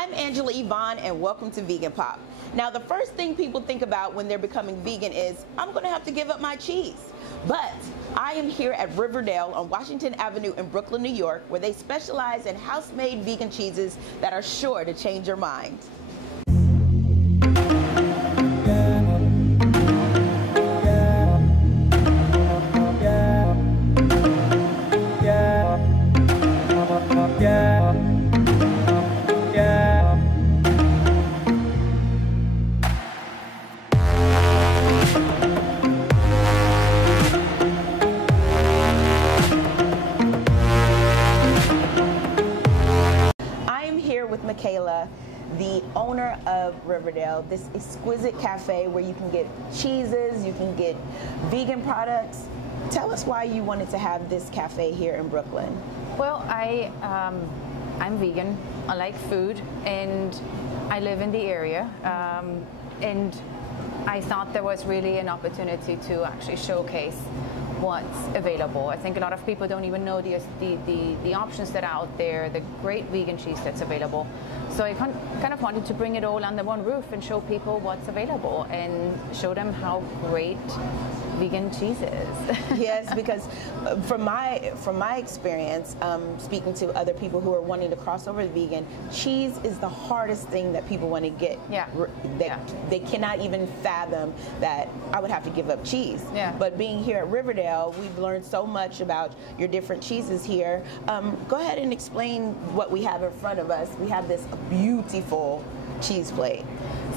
I'm Angela Yvonne, and welcome to Vegan Pop. Now, the first thing people think about when they're becoming vegan is, I'm going to have to give up my cheese. But I am here at Riverdel on Washington Avenue in Brooklyn, New York, where they specialize in house-made vegan cheeses that are sure to change your mind. With Michaela, the owner of Riverdel, this exquisite cafe where you can get cheeses, you can get vegan products. Tell us why you wanted to have this cafe here in Brooklyn. Well, I'm vegan. I like food, and I live in the area, and I thought there was really an opportunity to actually showcase what's available. I think a lot of people don't even know the options that are out there, the great vegan cheese that's available. So I kind of wanted to bring it all under one roof and show people what's available and show them how great vegan cheese is. Yes, because from my experience, speaking to other people who are wanting to cross over to vegan, cheese is the hardest thing that people want to get. Yeah. They cannot even fathom that I would have to give up cheese. Yeah. But being here at Riverdel, we've learned so much about your different cheeses here. Go ahead and explain what we have in front of us. We have this beautiful cheese plate.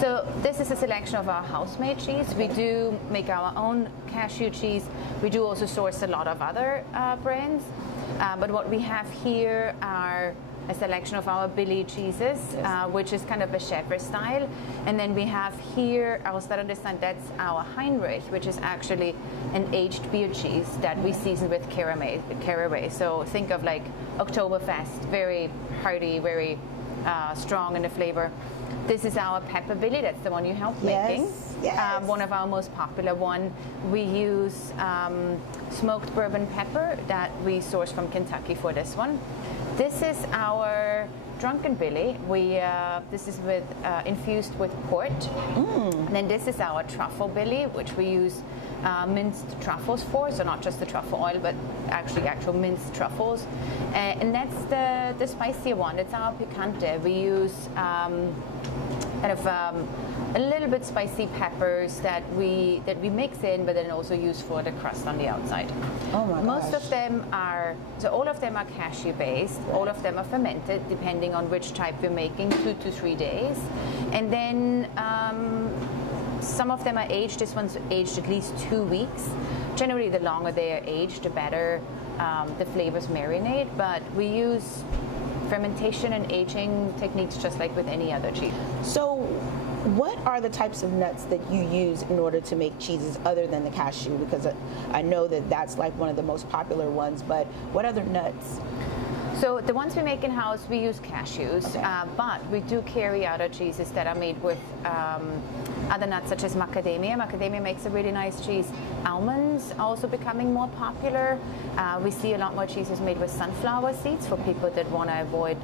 So this is a selection of our house-made cheese. We do make our own cashew cheese. We do also source a lot of other brands. But what we have here are a selection of our Billy cheeses, which is kind of a shepherd style. And then we have here our Starodescent, that's our Heinrich, which is actually an aged beer cheese that we season with caraway. So think of like Oktoberfest, very hearty, very strong in the flavor. This is our Pepper Billy, that's the one you helped making. Yes. One of our most popular one. We use smoked bourbon pepper that we source from Kentucky for this one. This is our Drunken Billy. This is infused with port. And then this is our Truffle Billy, which we use minced truffles for, so not just the truffle oil, but actual minced truffles. And that's the spicier one. It's our Picante. We use a little bit spicy peppers that we mix in, but then also use for the crust on the outside. Oh my gosh. Most of them are, so all of them are cashew based. Right. All of them are fermented, depending on which type you're making, 2 to 3 days. And then some of them are aged. This one's aged at least 2 weeks. Generally, the longer they are aged, the better the flavors marinate. But we use fermentation and aging techniques just like with any other cheese. So what are the types of nuts that you use in order to make cheeses other than the cashew? Because I know that that's like one of the most popular ones, but what other nuts? So the ones we make in-house, we use cashews, okay. But we do carry other cheeses that are made with other nuts such as macadamia. Macadamia makes a really nice cheese. Almonds are also becoming more popular. We see a lot more cheeses made with sunflower seeds for people that want to avoid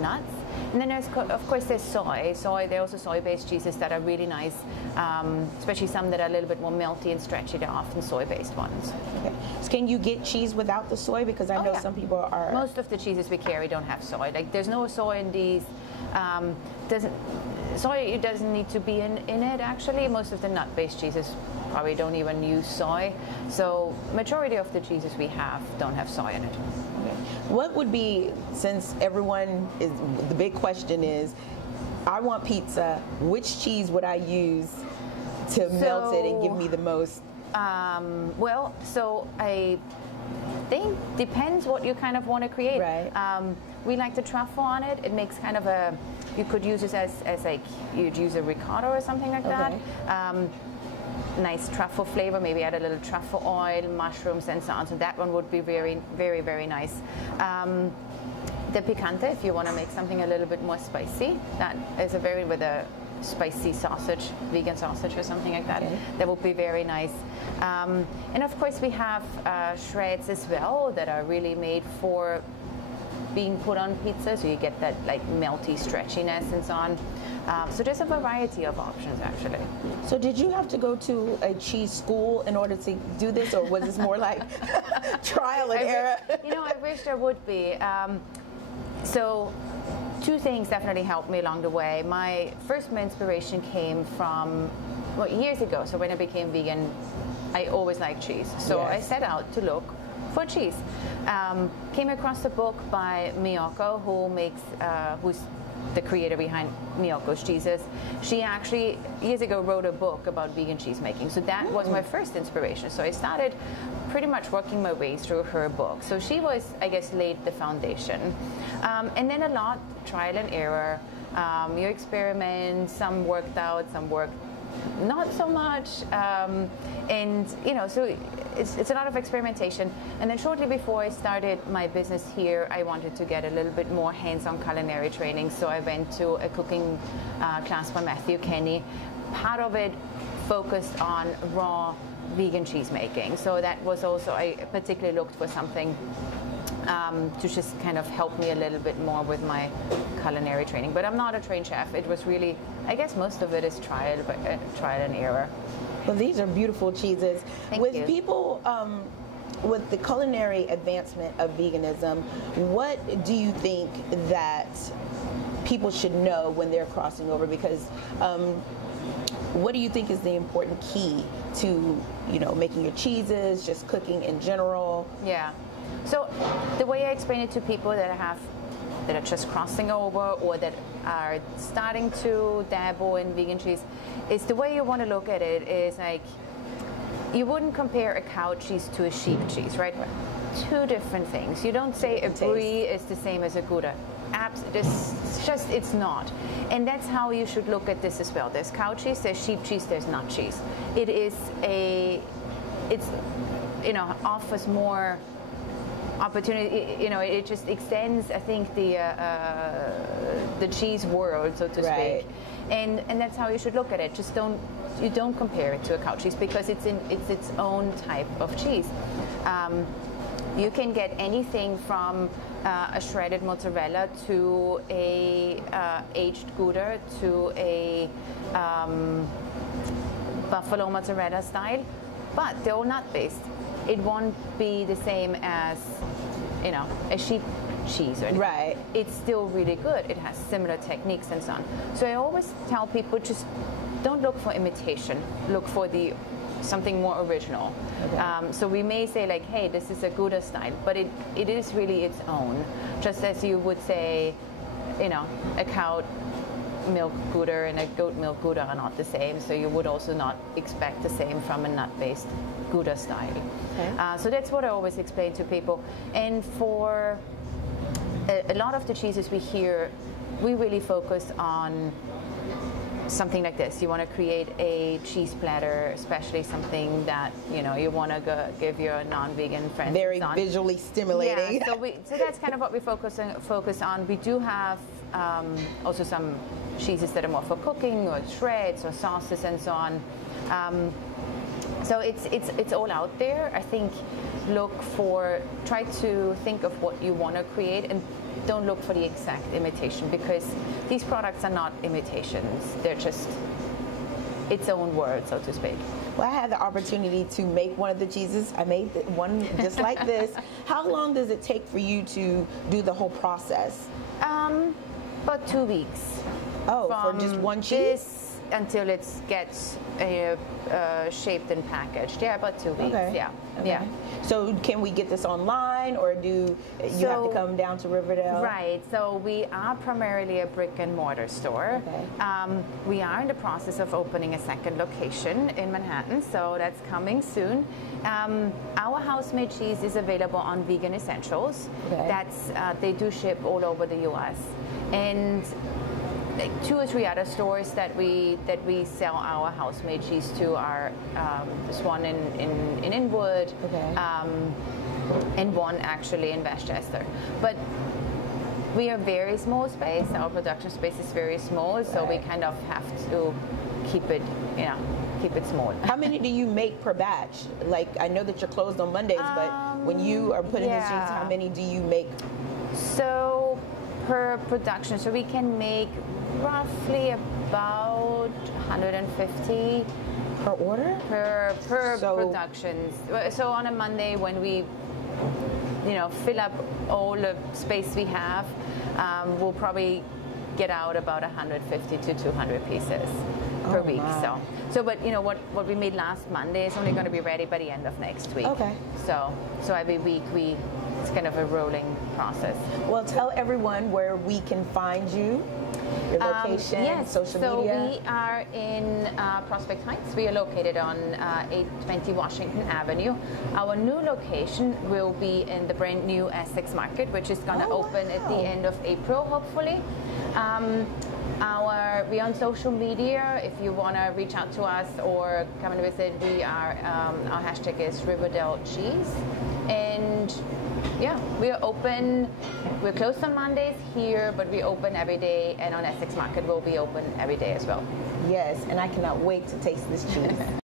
nuts. And then of course there's soy. There are also soy-based cheeses that are really nice, especially some that are a little bit more melty and stretchy. They're often soy-based ones. Okay. So can you get cheese without the soy? Because I know some people are... Most of the cheeses we carry don't have soy. Like there's no soy in these. Soy doesn't need to be in it actually. Most of the nut-based cheeses probably don't even use soy. So majority of the cheeses we have don't have soy in it. What would be, since everyone is, the big question is, I want pizza, which cheese would I use to melt it and give me the most? Well, so I think depends what you kind of want to create. Right. We like the truffle on it. It makes kind of a, you could use it as like, you'd use a ricotta or something like that. Nice truffle flavor, maybe add a little truffle oil, mushrooms and so on. So that one would be very, very, very nice. The picante, if you want to make something a little bit more spicy, that is with a spicy sausage, vegan sausage or something like that. Okay. That would be very nice. And of course we have shreds as well that are really made for being put on pizza, so you get that like melty stretchiness and so on. So there's a variety of options actually. So did you have to go to a cheese school in order to do this, or was this more like trial and error? I wish there would be. So two things definitely helped me along the way. My first inspiration came from years ago. So when I became vegan, I always liked cheese. So Yes. I set out to look for cheese. Came across a book by Miyoko, who's the creator behind Miyoko's cheeses. She actually years ago wrote a book about vegan cheese making. So that was my first inspiration. So I started pretty much working my way through her book. So she was, I guess, laid the foundation. And then a lot trial and error. You experiment, some worked out, some worked not so much, and so it's a lot of experimentation. And then shortly before I started my business here, I wanted to get a little bit more hands-on culinary training, so I went to a cooking class by Matthew Kenny. Part of it focused on raw vegan cheese making, so that was also, I particularly looked for something to just kind of help me a little bit more with my culinary training. But I'm not a trained chef. It was really, I guess most of it is trial and error. Well, these are beautiful cheeses. Thank With you. people, with the culinary advancement of veganism, what do you think that people should know when they're crossing over? Because what do you think is the important key to, making your cheeses, just cooking in general? Yeah. So the way I explain it to people that are just crossing over or that are starting to dabble in vegan cheese is the way you want to look at it is like you wouldn't compare a cow cheese to a sheep cheese, right? Two different things. You don't say a brie is the same as a Gouda. It's not. And that's how you should look at this as well. There's cow cheese, there's sheep cheese, there's nut cheese. Offers more opportunity, it just extends, I think, the cheese world, so to Right. speak, and that's how you should look at it. Just don't compare it to a cow cheese because it's its own type of cheese. You can get anything from a shredded mozzarella to a aged Gouda to a buffalo mozzarella style, but they're all nut based. It won't be the same as, a sheep cheese or anything. Right. It's still really good. It has similar techniques and so on. So I always tell people, just don't look for imitation. Look for something more original. Okay. So we may say like, hey, this is a Gouda style, but it is really its own. Just as you would say, a cow milk Gouda and a goat milk Gouda are not the same, so you would also not expect the same from a nut-based Gouda style. Okay. So that's what I always explain to people. And for a lot of the cheeses we hear, we really focus on something like this. You want to create a cheese platter, especially something that you want to give your non-vegan friends. Very visually stimulating. Yeah, so that's kind of what we focus on. We do have also some cheeses that are more for cooking, or shreds, or sauces, and so on. So it's all out there. I think try to think of what you want to create, and don't look for the exact imitation, because these products are not imitations. They're just its own word, so to speak. Well, I had the opportunity to make one of the cheeses. I made one just like this. How long does it take for you to do the whole process? About 2 weeks. Oh, for just one cheese? Until it gets shaped and packaged. Yeah, about 2 weeks. Okay. Yeah. Okay. Yeah. So can we get this online, or do you have to come down to Riverdel? Right. So we are primarily a brick and mortar store. Okay. We are in the process of opening a second location in Manhattan, so that's coming soon. Our house-made cheese is available on Vegan Essentials. Okay. They do ship all over the U.S. and like 2 or 3 other stores that we sell our house-made cheese to are this one in Inwood, okay. And one actually in Westchester. But we are very small space. Our production space is very small, so we kind of have to keep it small. How many do you make per batch? Like, I know that you're closed on Mondays, but when you are putting these cheese, how many do you make So per production, so we can make roughly about 150 Per order? per productions. So on a Monday when we fill up all the space we have, we'll probably get out about 150 to 200 pieces per week. Wow. So but what we made last Monday is only going to be ready by the end of next week. Okay. So every week it's kind of a rolling process. Well, tell everyone where we can find you, your location, yes, social so media. we are in Prospect Heights. We are located on 820 Washington Avenue. Our new location will be in the brand new Essex Market, which is going to open at the end of April, hopefully. We're on social media. If you want to reach out to us or come and visit, our hashtag is Riverdel Cheese. And yeah, we are open. We're closed on Mondays here, but we open every day. And on Essex Market, we'll be open every day as well. Yes, and I cannot wait to taste this cheese.